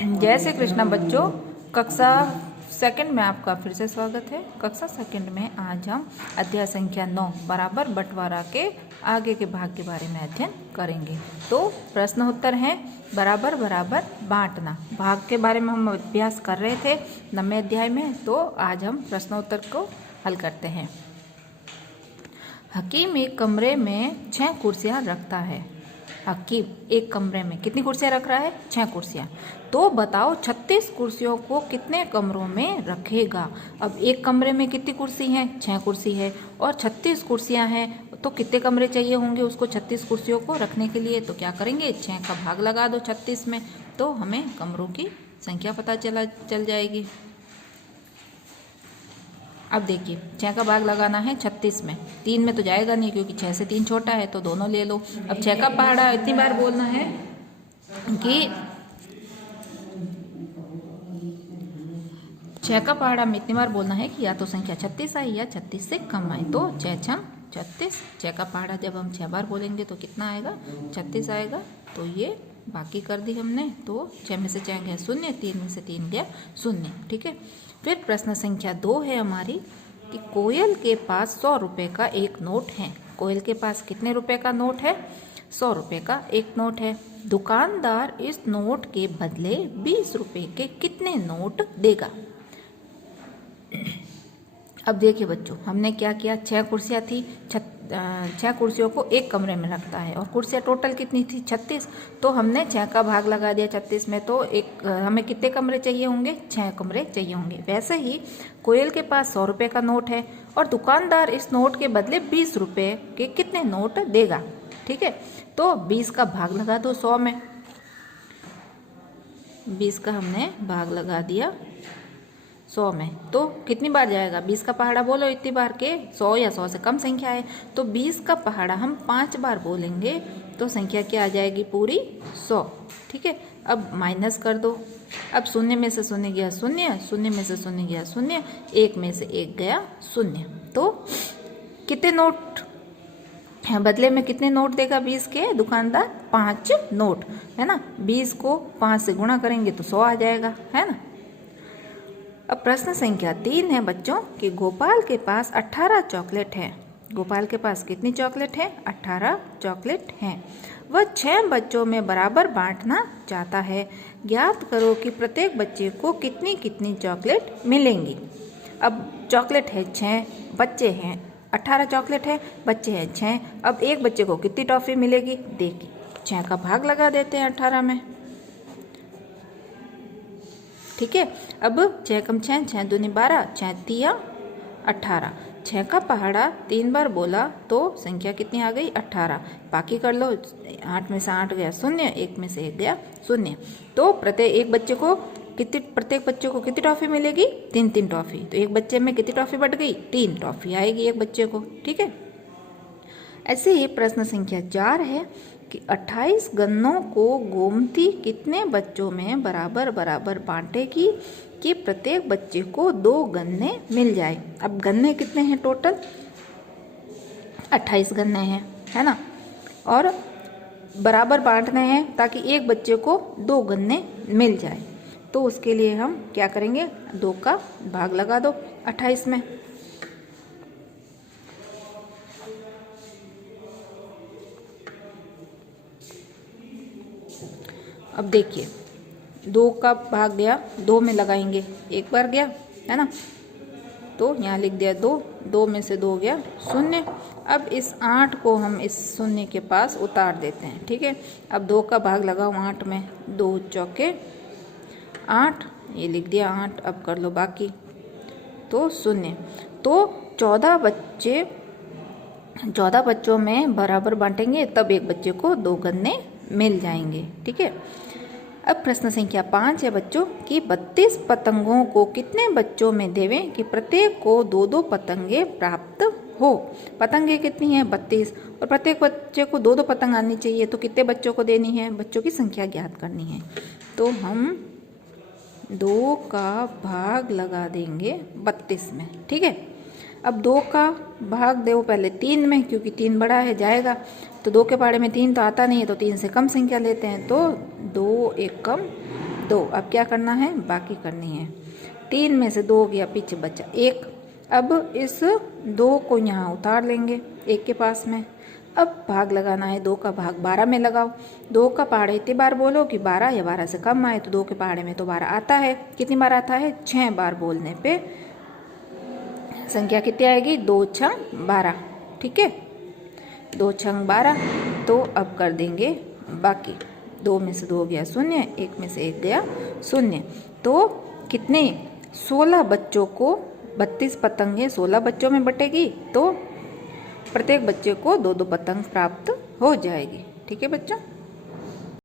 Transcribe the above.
जय श्री कृष्ण बच्चों। कक्षा सेकंड में आपका फिर से स्वागत है। कक्षा सेकंड में आज हम अध्याय संख्या 9 बराबर बंटवारा के आगे के भाग के बारे में अध्ययन करेंगे। तो प्रश्न उत्तर है बराबर बराबर बांटना। भाग के बारे में हम अभ्यास कर रहे थे 9वें अध्याय में, तो आज हम प्रश्नोत्तर को हल करते हैं। हकीम एक कमरे में 6 कुर्सियां रखता है। हकीम एक कमरे में कितनी कुर्सियां रख रहा है? 6 कुर्सियां। तो बताओ 36 कुर्सियों को कितने कमरों में रखेगा। अब एक कमरे में कितनी कुर्सी है? 6 कुर्सी है और 36 कुर्सियां हैं, तो कितने कमरे चाहिए होंगे उसको 36 कुर्सियों को रखने के लिए? तो क्या करेंगे, 6 का भाग लगा दो 36 में, तो हमें कमरों की संख्या पता चल जाएगी। अब देखिए 6 का भाग लगाना है 36 में, 3 में तो जाएगा नहीं क्योंकि 6 से 3 छोटा है, तो दोनों ले लो। अब 6 का पहाड़ा इतनी बार बोलना है कि 6 का पहाड़ा में इतनी बार बोलना है कि या तो संख्या 36 आए या 36 से कम आए। तो 6 छम 36, 6 का पहाड़ा जब हम 6 बार बोलेंगे तो कितना आएगा? 36 आएगा। तो ये बाकी कर दी हमने, तो 6 में से 6 गया 0, 3 में से 3 गया 0। ठीक है। फिर प्रश्न संख्या 2 है हमारी कि कोयल के पास 100 रुपये का एक नोट है। कोयल के पास कितने रुपए का नोट है? 100 रुपये का एक नोट है। दुकानदार इस नोट के बदले 20 रुपये के कितने नोट देगा? अब देखिए बच्चों, हमने क्या किया, 6 कुर्सियाँ थी, 6 कुर्सियों को एक कमरे में रखता है और कुर्सियाँ टोटल कितनी थी? 36। तो हमने 6 का भाग लगा दिया 36 में, तो हमें कितने कमरे चाहिए होंगे? 6 कमरे चाहिए होंगे। वैसे ही कोयल के पास 100 रुपये का नोट है और दुकानदार इस नोट के बदले 20 रुपये के कितने नोट देगा? ठीक है। तो 20 का भाग लगा दो 100 में, 20 का हमने भाग लगा दिया 100 में, तो कितनी बार जाएगा? 20 का पहाड़ा बोलो इतनी बार के 100 या 100 से कम संख्या है, तो 20 का पहाड़ा हम 5 बार बोलेंगे तो संख्या क्या आ जाएगी? पूरी 100। ठीक है। अब माइनस कर दो। अब 0 में से 0 गया 0, 0 में से 0 गया 0, 1 में से 1 गया 0। तो कितने नोट बदले में कितने नोट देगा 20 के? दुकानदार 5 नोट, है ना। 20 को 5 से गुणा करेंगे तो 100 आ जाएगा, है ना। अब प्रश्न संख्या 3 है बच्चों कि गोपाल के पास 18 चॉकलेट है। गोपाल के पास कितनी चॉकलेट है? 18 चॉकलेट हैं। वह 6 बच्चों में बराबर बांटना चाहता है। ज्ञात करो कि प्रत्येक बच्चे को कितनी कितनी चॉकलेट मिलेंगी। अब चॉकलेट है 6, बच्चे हैं 18 चॉकलेट है, बच्चे हैं 6। अब एक बच्चे को कितनी टॉफी मिलेगी? देखिए 6 का भाग लगा देते हैं 18 में। ठीक है। अब 6 कम 6, 6 दूनी 12, 6 तिया 18। 6 का पहाड़ा 3 बार बोला तो संख्या कितनी आ गई? 18। बाकी कर लो, 8 में से 8 गया 0, 1 में से 1 गया 0। तो प्रत्येक बच्चे को कितनी टॉफी मिलेगी? 3 टॉफी। तो एक बच्चे में कितनी टॉफी बढ़ गई? 3 टॉफी आएगी एक बच्चे को। ठीक है। ऐसे ही प्रश्न संख्या 4 है कि 28 गन्नों को गोमती कितने बच्चों में बराबर बराबर बांटेगी कि प्रत्येक बच्चे को 2 गन्ने मिल जाए। अब गन्ने कितने हैं टोटल? 28 गन्ने हैं, है ना, और बराबर बांटने हैं ताकि एक बच्चे को 2 गन्ने मिल जाए। तो उसके लिए हम क्या करेंगे, 2 का भाग लगा दो 28 में। अब देखिए 2 का भाग गया 2 में लगाएंगे, 1 बार गया, है ना, तो यहाँ लिख दिया 2, 2 में से 2 गया 0। अब इस 8 को हम इस 0 के पास उतार देते हैं। ठीक है। अब 2 का भाग लगाओ 8 में, 2 चौके 8, ये लिख दिया 8। अब कर लो बाकी, तो 0। तो 14 बच्चों में बराबर बांटेंगे तब एक बच्चे को 2 गन्ने मिल जाएंगे। ठीक है। अब प्रश्न संख्या 5 है बच्चों कि 32 पतंगों को कितने बच्चों में देवें कि प्रत्येक को 2-2 पतंगे प्राप्त हो। पतंगे कितनी है? 32, और प्रत्येक बच्चे को 2-2 पतंग आनी चाहिए, तो कितने बच्चों को देनी है? बच्चों की संख्या ज्ञात करनी है। तो हम 2 का भाग लगा देंगे 32 में। ठीक है। अब 2 का भाग दो पहले 3 में, क्योंकि 3 बड़ा है जाएगा, तो 2 के पहाड़े में 3 तो आता नहीं है, तो 3 से कम संख्या लेते हैं। तो 2 1 कम 2। अब क्या करना है, बाकी करनी है। 3 में से 2 गया, पीछे बचा 1। अब इस 2 को यहाँ उतार लेंगे 1 के पास में। अब भाग लगाना है, 2 का भाग 12 में लगाओ। 2 का पहाड़ा इतनी बार बोलो कि 12 या 12 से कम आए, तो 2 के पहाड़े में तो 12 आता है। कितनी बार आता है, 6 बार बोलने पे संख्या कितनी आएगी, 2 छंग 12। ठीक है, 2 छंग 12। तो अब कर देंगे बाकी। 2 में से 2 गया 0, 1 में से 1 गया 0। तो कितने, 16 बच्चों को 32 पतंगें 16 बच्चों में बटेगी, तो प्रत्येक बच्चे को 2-2 पतंग प्राप्त हो जाएगी। ठीक है बच्चों।